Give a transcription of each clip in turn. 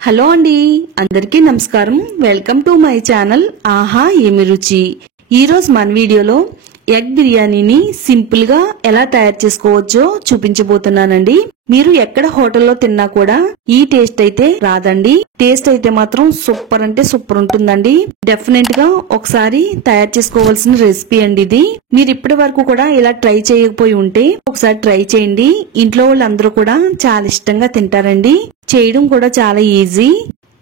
Hello అండి, అందరికీ నమస్కారం. వెల్కమ్ టు మై ఛానల్ ఆహా ఏమి రుచి. ఈ రోజు మన వీడియోలో ఎగ్ బిర్యానీని సింపుల్ గా ఎలా తయారు చేసుకోవచ్చో చూపించబోతున్నానండి. మీరు ఎక్కడ హోటల్లో తిన్నా కూడా ఈ టేస్ట్ అయితే రాదండి. టేస్ట్ అయితే మాత్రం సూపర్ అంటే సూపర్ ఉంటుందండి. డెఫినెట్ గా ఒకసారి తయారు చేసుకోవాల్సిన రెసిపీ అండి ఇది. మీరు ఇప్పటి వరకు కూడా ఇలా ట్రై చేయకపోయి ఉంటే ఒకసారి ట్రై చేయండి. ఇంట్లో వాళ్ళందరూ కూడా చాలా ఇష్టంగా తింటారండి. చేయడం కూడా చాలా ఈజీ.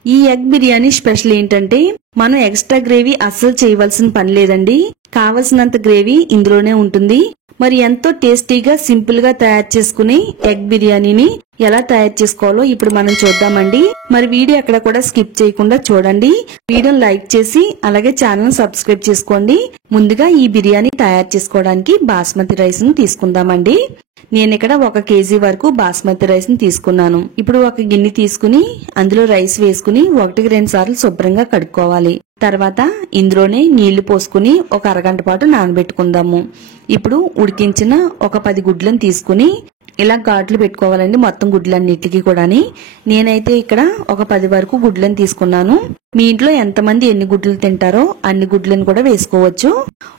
ఈ ఎగ్ బిర్యానీ స్పెషల్ ఏంటంటే మనం ఎక్స్ట్రా గ్రేవీ అస్సలు చేయవలసిన పని లేదండి. కావలసినంత గ్రేవీ ఇందులోనే ఉంటుంది. మరి ఎంతో టేస్టీగా సింపుల్ గా తయారు చేసుకుని ఎగ్ బిర్యానీని ఎలా తయారు చేసుకోవాలో ఇప్పుడు మనం చూద్దామండి. మరి వీడియో ఎక్కడ కూడా స్కిప్ చేయకుండా చూడండి. వీడియోని లైక్ చేసి అలాగే ఛానల్ సబ్స్క్రైబ్ చేసుకోండి. ముందుగా ఈ బిర్యానీ తయారు చేసుకోవడానికి బాస్మతి రైస్ ను తీసుకుందామండి. నేను ఇక్కడ 1 కేజీ వరకు బాస్మతి రైస్ ని తీసుకున్నాను. ఇప్పుడు ఒక గిన్నె తీసుకుని అందులో రైస్ వేసుకుని 1-2 సార్లు శుభ్రంగా కడుక్కోవాలి. తర్వాత ఇందులోనే నీళ్లు పోసుకుని ఒక అరగంట పాటు నానబెట్టుకుందాము. ఇప్పుడు ఉడికించిన ఒక 10 గుడ్లను తీసుకుని ఇలా ఘాట్లు పెట్టుకోవాలండి. మొత్తం గుడ్లన్నిటికీ కూడాని. నేనైతే ఇక్కడ ఒక 10 వరకు గుడ్లను తీసుకున్నాను. మీ ఇంట్లో ఎంతమంది ఎన్ని గుడ్లు తింటారో అన్ని గుడ్లను కూడా వేసుకోవచ్చు.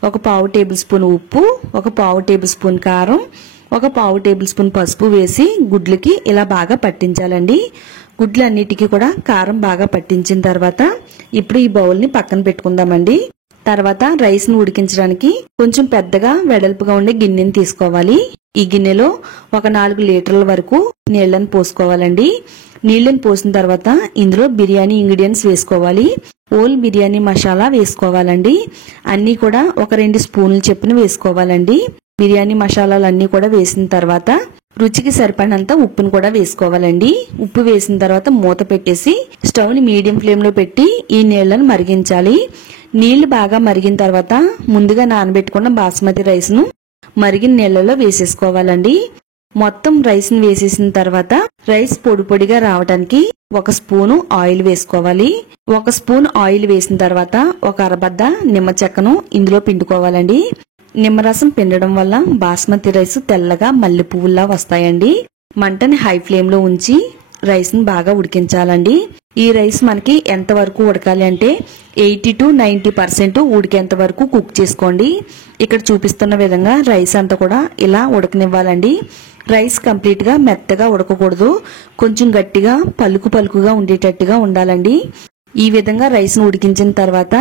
ఒక 1/2 టేబుల్ స్పూన్ ఉప్పు, ఒక 1/2 టేబుల్ స్పూన్ కారం, ఒక 1/2 టేబుల్ స్పూన్ పసుపు వేసి గుడ్లకి ఇలా బాగా పట్టించాలండి. గుడ్లన్నిటికీ కూడా కారం బాగా పట్టించిన తర్వాత ఇప్పుడు ఈ బౌల్ ని పక్కన పెట్టుకుందామండి. తర్వాత రైస్ ను ఉడికించడానికి కొంచెం పెద్దగా వెడల్పుగా ఉండే గిన్నెని తీసుకోవాలి. ఈ గిన్నెలో ఒక 4 లీటర్ల వరకు నీళ్లను పోసుకోవాలండి. నీళ్లను పోసిన తర్వాత ఇందులో బిర్యానీ ఇంగ్రీడియంట్స్ వేసుకోవాలి. ఓల్ బిర్యానీ మసాలా వేసుకోవాలండి. అన్ని కూడా ఒక 2 స్పూన్లు చొప్పున వేసుకోవాలండి. బిర్యానీ మసాలాలన్నీ కూడా వేసిన తర్వాత రుచికి సరిపడినంత ఉప్పును కూడా వేసుకోవాలండి. ఉప్పు వేసిన తర్వాత మూత పెట్టేసి స్టవ్ ని మీడియం ఫ్లేమ్ లో పెట్టి ఈ నీళ్లను మరిగించాలి. నీళ్లు బాగా మరిగిన తర్వాత ముందుగా నానబెట్టుకున్న బాస్మతి రైస్ ను మరిగిన నీళ్లలో వేసేసుకోవాలండి. మొత్తం రైస్ ని వేసేసిన తర్వాత రైస్ పొడి పొడిగా రావడానికి 1 స్పూను ఆయిల్ వేసుకోవాలి. 1 స్పూన్ ఆయిల్ వేసిన తర్వాత ఒక అరబద్ద నిమ్మ చెక్కను ఇందులో పిండుకోవాలండి. నిమ్మరసం పిండడం వల్ల బాస్మతి రైస్ తెల్లగా మల్లె పువ్వుల్లా వస్తాయండి. మంటని హై ఫ్లేమ్ లో ఉంచి రైస్ ని బాగా ఉడికించాలండి. ఈ రైస్ మనకి ఎంత వరకు ఉడకాలి అంటే 80 to 90% ఉడికేంత వరకు కుక్ చేసుకోండి. ఇక్కడ చూపిస్తున్న విధంగా రైస్ అంతా కూడా ఇలా ఉడకనివ్వాలండి. రైస్ కంప్లీట్ గా మెత్తగా ఉడకకూడదు. కొంచెం గట్టిగా పలుకుగా ఉండేటట్టుగా ఉండాలండి. ఈ విధంగా రైస్ ను ఉడికించిన తర్వాత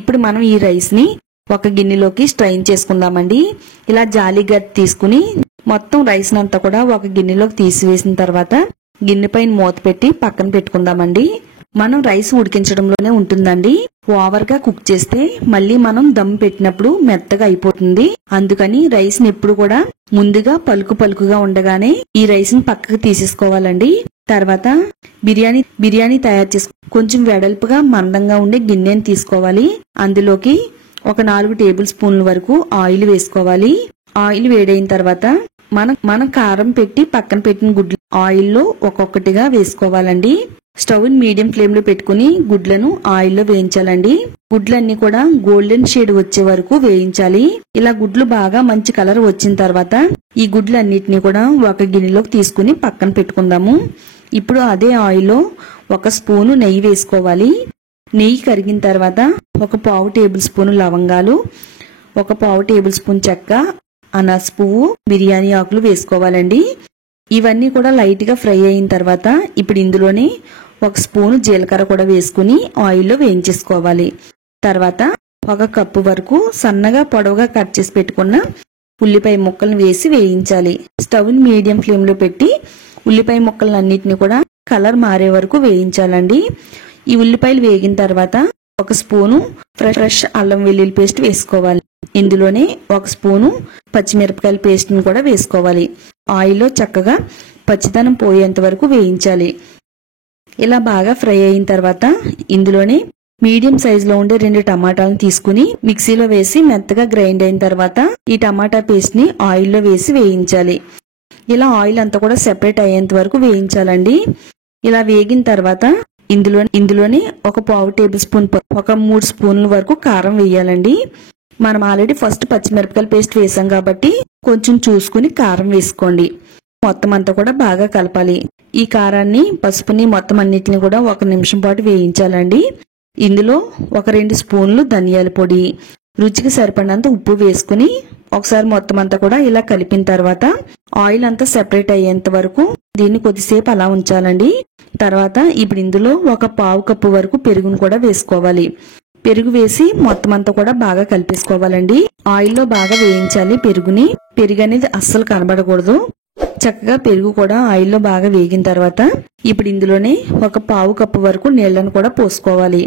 ఇప్పుడు మనం ఈ రైస్ ని ఒక గిన్నెలోకి స్ట్రైన్ చేసుకుందామండి. ఇలా జాలి గట్టి తీసుకుని మొత్తం రైస్ అంతా కూడా ఒక గిన్నెలోకి తీసివేసిన తర్వాత గిన్నె పైన మూత పెట్టి పక్కన పెట్టుకుందామండి. మనం రైస్ ఉడికించడంలోనే ఉంటుందండి. ఓవర్ గా కుక్ చేస్తే మళ్ళీ మనం దమ్ పెట్టినప్పుడు మెత్తగా అయిపోతుంది. అందుకని రైస్ ని ఎప్పుడు కూడా ముందుగా పలుకుగా ఉండగానే ఈ రైస్ ని పక్కకు తీసేసుకోవాలండి. తర్వాత బిర్యానీ తయారు చేసుకో కొంచెం వెడల్పుగా మందంగా ఉండే గిన్నెని తీసుకోవాలి. అందులోకి ఒక 4 టేబుల్ స్పూన్ల వరకు ఆయిల్ వేసుకోవాలి. ఆయిల్ వేడైన తర్వాత మనం కారం పెట్టి పక్కన పెట్టిన గుడ్లు ఆయిల్లో ఒక్కొక్కటిగా వేసుకోవాలండి. స్టవ్ ని మీడియం ఫ్లేమ్ లో పెట్టుకుని గుడ్లను ఆయిల్లో వేయించాలండి. గుడ్లన్నీ కూడా గోల్డెన్ షేడ్ వచ్చే వరకు వేయించాలి. ఇలా గుడ్లు బాగా మంచి కలర్ వచ్చిన తర్వాత ఈ గుడ్లన్నిటిని కూడా ఒక గిన్నెలోకి తీసుకుని పక్కన పెట్టుకుందాము. ఇప్పుడు అదే ఆయిల్లో 1 స్పూను నెయ్యి వేసుకోవాలి. నెయ్యి కరిగిన తర్వాత ఒక 1/2 టేబుల్ స్పూన్ లవంగాలు, ఒక 1/2 టేబుల్ స్పూన్ చెక్క, అనాస పువ్వు, బిర్యానీ ఆకులు వేసుకోవాలండి. ఇవన్నీ కూడా లైట్ గా ఫ్రై అయిన తర్వాత ఇప్పుడు ఇందులోనే 1 స్పూన్ జీలకర్ర కూడా వేసుకుని ఆయిల్లో వేయించేసుకోవాలి. తర్వాత 1 కప్పు వరకు సన్నగా పొడవుగా కట్ చేసి పెట్టుకున్న ఉల్లిపాయ ముక్కలను వేసి వేయించాలి. స్టవ్ ని మీడియం ఫ్లేమ్ లో పెట్టి ఉల్లిపాయ ముక్కలన్నిటిని కూడా కలర్ మారే వరకు వేయించాలండి. ఈ ఉల్లిపాయలు వేగిన తర్వాత 1 స్పూను ఫ్రెష్ అల్లం వెల్లుల్లి పేస్ట్ వేసుకోవాలి. ఇందులోనే 1 స్పూను పచ్చిమిరపకాయల పేస్ట్ ని కూడా వేసుకోవాలి. ఆయిల్లో చక్కగా పచ్చిదనం పోయేంత వరకు వేయించాలి. ఇలా బాగా ఫ్రై అయిన తర్వాత ఇందులోనే మీడియం సైజ్ లో ఉండే 2 టమాటాలను తీసుకుని మిక్సీలో వేసి మెత్తగా గ్రైండ్ అయిన తర్వాత ఈ టమాటా పేస్ట్ ని ఆయిల్లో వేసి వేయించాలి. ఇలా ఆయిల్ అంతా కూడా సెపరేట్ అయ్యేంత వరకు వేయించాలండి. ఇలా వేగిన తర్వాత ఇందులోనే ఒక 1/2 టేబుల్ స్పూన్ ఒక 3 స్పూన్ల వరకు కారం వేయాలండి. మనం ఆల్రెడీ ఫస్ట్ పచ్చిమిరపకాయల పేస్ట్ వేసాం కాబట్టి కొంచెం చూసుకుని కారం వేసుకోండి. మొత్తం అంతా కూడా బాగా కలపాలి. ఈ కారాన్ని, పసుపుని మొత్తం అన్నిటిని కూడా 1 నిమిషం పాటు వేయించాలండి. ఇందులో ఒక 2 స్పూన్లు ధనియాల పొడి, రుచికి సరిపడినంత ఉప్పు వేసుకుని ఒకసారి మొత్తం అంతా కూడా ఇలా కలిపిన తర్వాత ఆయిల్ అంతా సెపరేట్ అయ్యేంత వరకు దీన్ని కొద్దిసేపు అలా ఉంచాలండి. తర్వాత ఇప్పుడు ఇందులో ఒక 1/2 కప్పు వరకు పెరుగును కూడా వేసుకోవాలి. పెరుగు వేసి మొత్తం అంతా కూడా బాగా కలిపేసుకోవాలండి. ఆయిల్లో బాగా వేయించాలి పెరుగుని. పెరుగు అనేది అస్సలు కనబడకూడదు. చక్కగా పెరుగు కూడా ఆయిల్లో బాగా వేగిన తర్వాత ఇప్పుడు ఇందులోనే ఒక 1/2 కప్పు వరకు నీళ్లను కూడా పోసుకోవాలి.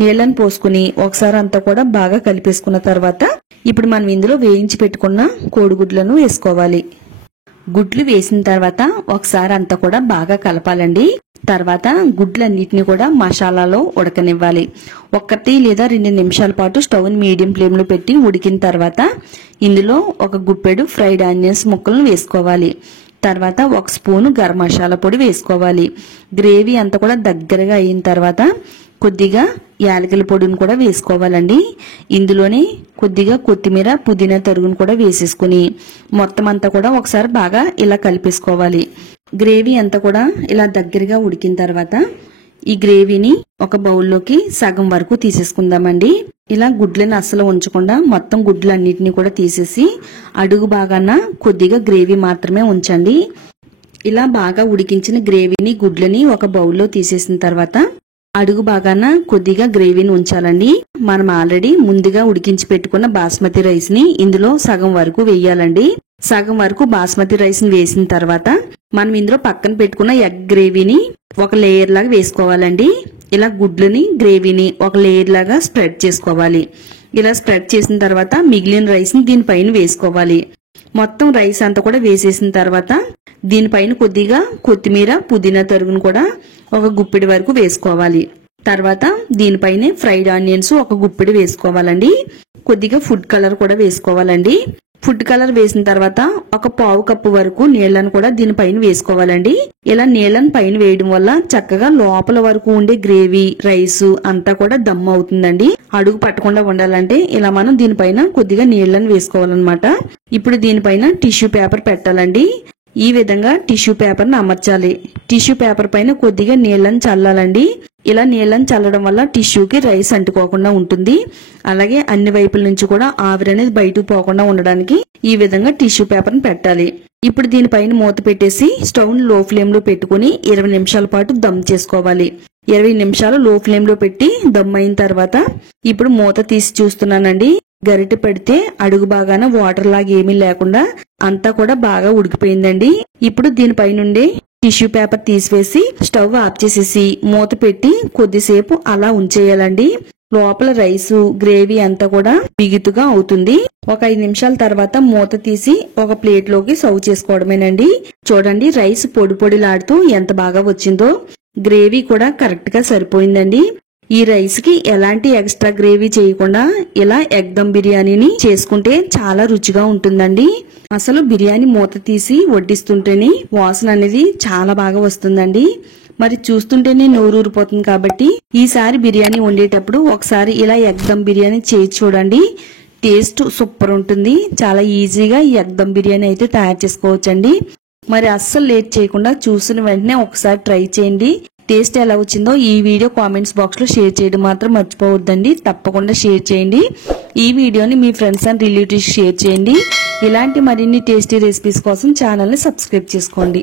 నీళ్లను పోసుకుని ఒకసారి అంతా కూడా బాగా కలిపేసుకున్న తర్వాత ఇప్పుడు మనం ఇందులో వేయించి పెట్టుకున్న కోడిగుడ్లను వేసుకోవాలి. గుడ్లు వేసిన తర్వాత ఒకసారి అంతా కూడా బాగా కలపాలండి. తర్వాత గుడ్లన్నిటిని కూడా మసాలాలో ఉడకనివ్వాలి. 1 లేదా 2 నిమిషాల పాటు స్టవ్ మీడియం ఫ్లేమ్ లో పెట్టి ఉడికిన తర్వాత ఇందులో ఒక గుప్పెడు ఫ్రైడ్ ఆనియన్స్ ముక్కలను వేసుకోవాలి. తర్వాత 1 స్పూను గరం మసాలా పొడి వేసుకోవాలి. గ్రేవీ అంతా కూడా దగ్గరగా అయిన తర్వాత కొద్దిగా యాలకుల పొడిని కూడా వేసుకోవాలండి. ఇందులోనే కొద్దిగా కొత్తిమీర, పుదీనా తరుగును కూడా వేసేసుకుని మొత్తం అంతా కూడా ఒకసారి బాగా ఇలా కలిపేసుకోవాలి. గ్రేవీ అంతా కూడా ఇలా దగ్గరగా ఉడికిన తర్వాత ఈ గ్రేవీని ఒక బౌల్లోకి సగం వరకు తీసేసుకుందామండి. ఇలా గుడ్లను అస్సలు ఉంచకుండా మొత్తం గుడ్లన్నిటిని కూడా తీసేసి అడుగు భాగాన కొద్దిగా గ్రేవీ మాత్రమే ఉంచండి. ఇలా బాగా ఉడికించిన గ్రేవీని, గుడ్లని ఒక బౌల్లో తీసేసిన తర్వాత అడుగు భాగాన కొద్దిగా గ్రేవీని ఉంచాలండి. మనం ఆల్రెడీ ముందుగా ఉడికించి పెట్టుకున్న బాస్మతి రైస్ ని ఇందులో సగం వరకు వేయాలండి. సగం వరకు బాస్మతి రైస్ ని వేసిన తర్వాత మనం ఇందులో పక్కన పెట్టుకున్న ఎగ్ గ్రేవీని ఒక లేయర్ లాగా వేసుకోవాలండి. ఇలా గుడ్లని, గ్రేవీని ఒక లేయర్ లాగా స్ప్రెడ్ చేసుకోవాలి. ఇలా స్ప్రెడ్ చేసిన తర్వాత మిగిలిన రైస్ ని దీనిపైన వేసుకోవాలి. మొత్తం రైస్ అంతా కూడా వేసేసిన తర్వాత దీనిపైన కొద్దిగా కొత్తిమీర, పుదీనా తరుగును కూడా ఒక గుప్పిడి వరకు వేసుకోవాలి. తర్వాత దీనిపైనే ఫ్రైడ్ ఆనియన్స్ ఒక గుప్పిడి వేసుకోవాలండి. కొద్దిగా ఫుడ్ కలర్ కూడా వేసుకోవాలండి. ఫుడ్ కలర్ వేసిన తర్వాత ఒక 1/2 కప్పు వరకు నీళ్లను కూడా దీనిపైన వేసుకోవాలండి. ఇలా నీళ్లను పైన వేయడం వల్ల చక్కగా లోపల వరకు ఉండే గ్రేవీ, రైస్ అంతా కూడా దమ్ అవుతుందండి. అడుగు పట్టకుండా ఉండాలంటే ఇలా మనం దీనిపైన కొద్దిగా నీళ్లను వేసుకోవాలన్నమాట. ఇప్పుడు దీనిపైన టిష్యూ పేపర్ పెట్టాలండి. ఈ విధంగా టిష్యూ పేపర్ ని అమర్చాలి. టిష్యూ పేపర్ పైన కొద్దిగా నీళ్లను చల్లాలండి. ఇలా నీళ్లను చల్లడం వల్ల టిష్యూకి రైస్ అంటుకోకుండా ఉంటుంది. అలాగే అన్ని వైపుల నుంచి కూడా ఆవిరి అనేది బయటకు పోకుండా ఉండడానికి ఈ విధంగా టిష్యూ పేపర్ ని పెట్టాలి. ఇప్పుడు దీనిపైన మూత పెట్టేసి స్టవ్ లో ఫ్లేమ్ లో పెట్టుకుని 20 నిమిషాల పాటు దమ్ చేసుకోవాలి. 20 నిమిషాలు లో ఫ్లేమ్ లో పెట్టి దమ్ అయిన తర్వాత ఇప్పుడు మూత తీసి చూస్తున్నానండి. గరిటె పెడితే అడుగు బాగాన వాటర్ లాగా ఏమీ లేకుండా అంతా కూడా బాగా ఉడికిపోయిందండి. ఇప్పుడు దీనిపై నుండి టిష్యూ పేపర్ తీసివేసి స్టవ్ ఆఫ్ చేసేసి మూత పెట్టి కొద్దిసేపు అలా ఉంచేయాలండి. లోపల రైసు, గ్రేవీ అంతా కూడా బిగుతుగా అవుతుంది. ఒక 5 నిమిషాల తర్వాత మూత తీసి ఒక ప్లేట్ లోకి సర్వ్ చేసుకోవడమేనండి. చూడండి రైస్ పొడి పొడిలాడుతూ ఎంత బాగా వచ్చిందో. గ్రేవీ కూడా కరెక్ట్ గా సరిపోయిందండి. ఈ రైస్ కి ఎలాంటి ఎక్స్ట్రా గ్రేవీ చేయకుండా ఇలా ఎగ్ దమ్ బిర్యానీని చేసుకుంటే చాలా రుచిగా ఉంటుందండి. అసలు బిర్యానీ మూత తీసి వడ్డిస్తుంటేనే వాసన అనేది చాలా బాగా వస్తుందండి. మరి చూస్తుంటేనే నోరూరిపోతుంది. కాబట్టి ఈసారి బిర్యానీ వండేటప్పుడు ఒకసారి ఇలా ఎగ్ దమ్ బిర్యానీ చేసి చూడండి. టేస్ట్ సూపర్ ఉంటుంది. చాలా ఈజీగా ఈ ఎగ్ దమ్ బిర్యానీ అయితే తయారు చేసుకోవచ్చండి. మరి అస్సలు లేట్ చేయకుండా చూసిన వెంటనే ఒకసారి ట్రై చేయండి. టేస్ట్ ఎలా వచ్చిందో ఈ వీడియో కామెంట్స్ బాక్స్ లో షేర్ చేయడం మాత్రం మర్చిపోవద్దండి. తప్పకుండా షేర్ చేయండి. ఈ వీడియోని మీ ఫ్రెండ్స్ అండ్ రిలేటివ్స్ షేర్ చేయండి. ఇలాంటి మరిన్ని టేస్టీ రెసిపీస్ కోసం ఛానల్ ని సబ్స్క్రైబ్ చేసుకోండి.